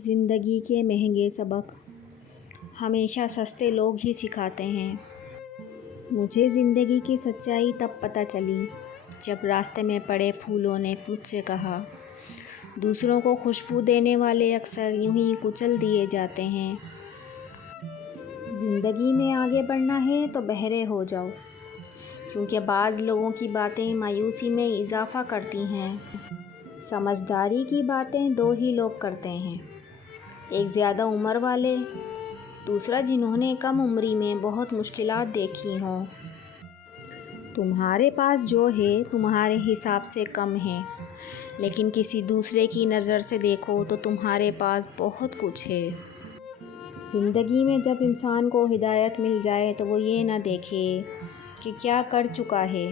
زندگی کے مہنگے سبق ہمیشہ سستے لوگ ہی سکھاتے ہیں۔ مجھے زندگی کی سچائی تب پتہ چلی جب راستے میں پڑے پھولوں نے مجھ سے کہا، دوسروں کو خوشبو دینے والے اکثر یوں ہی کچل دیے جاتے ہیں۔ زندگی میں آگے بڑھنا ہے تو بہرے ہو جاؤ، کیونکہ بعض لوگوں کی باتیں مایوسی میں اضافہ کرتی ہیں۔ سمجھداری کی باتیں دو ہی لوگ کرتے ہیں، ایک زیادہ عمر والے، دوسرا جنہوں نے کم عمری میں بہت مشکلات دیکھی ہوں۔ تمہارے پاس جو ہے تمہارے حساب سے کم ہے، لیکن کسی دوسرے کی نظر سے دیکھو تو تمہارے پاس بہت کچھ ہے۔ زندگی میں جب انسان کو ہدایت مل جائے تو وہ یہ نہ دیکھے کہ کیا کر چکا ہے،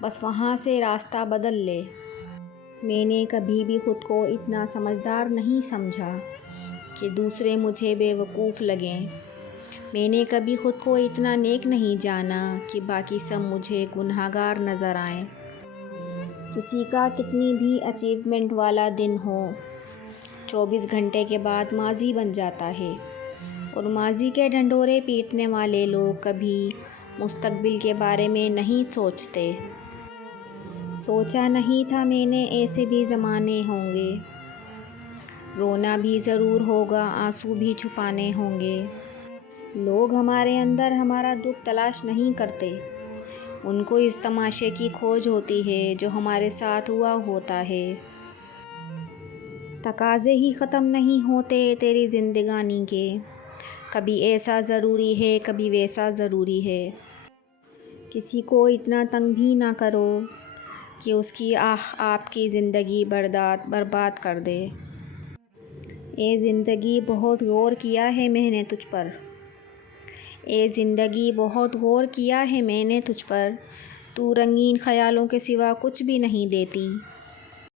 بس وہاں سے راستہ بدل لے۔ میں نے کبھی بھی خود کو اتنا سمجھدار نہیں سمجھا کہ دوسرے مجھے بے وقوف لگیں۔ میں نے کبھی خود کو اتنا نیک نہیں جانا کہ باقی سب مجھے گنہگار نظر آئیں۔ کسی کا کتنی بھی اچیومنٹ والا دن ہو، 24 گھنٹے کے بعد ماضی بن جاتا ہے، اور ماضی کے ڈھنڈورے پیٹنے والے لوگ کبھی مستقبل کے بارے میں نہیں سوچتے۔ سوچا نہیں تھا میں نے ایسے بھی زمانے ہوں گے، رونا بھی ضرور ہوگا، آنسو بھی چھپانے ہوں گے۔ لوگ ہمارے اندر ہمارا دکھ تلاش نہیں کرتے، ان کو اس تماشے کی کھوج ہوتی ہے جو ہمارے ساتھ ہوا ہوتا ہے۔ تقاضے ہی ختم نہیں ہوتے تیری زندگانی کے، کبھی ایسا ضروری ہے کبھی ویسا ضروری ہے۔ کسی کو اتنا تنگ بھی نہ کرو کہ اس کی آہ آپ کی زندگی برباد کر دے۔ اے زندگی بہت غور کیا ہے میں نے تجھ پر، اے زندگی بہت غور کیا ہے میں نے تجھ پر، تو رنگین خیالوں کے سوا کچھ بھی نہیں دیتی۔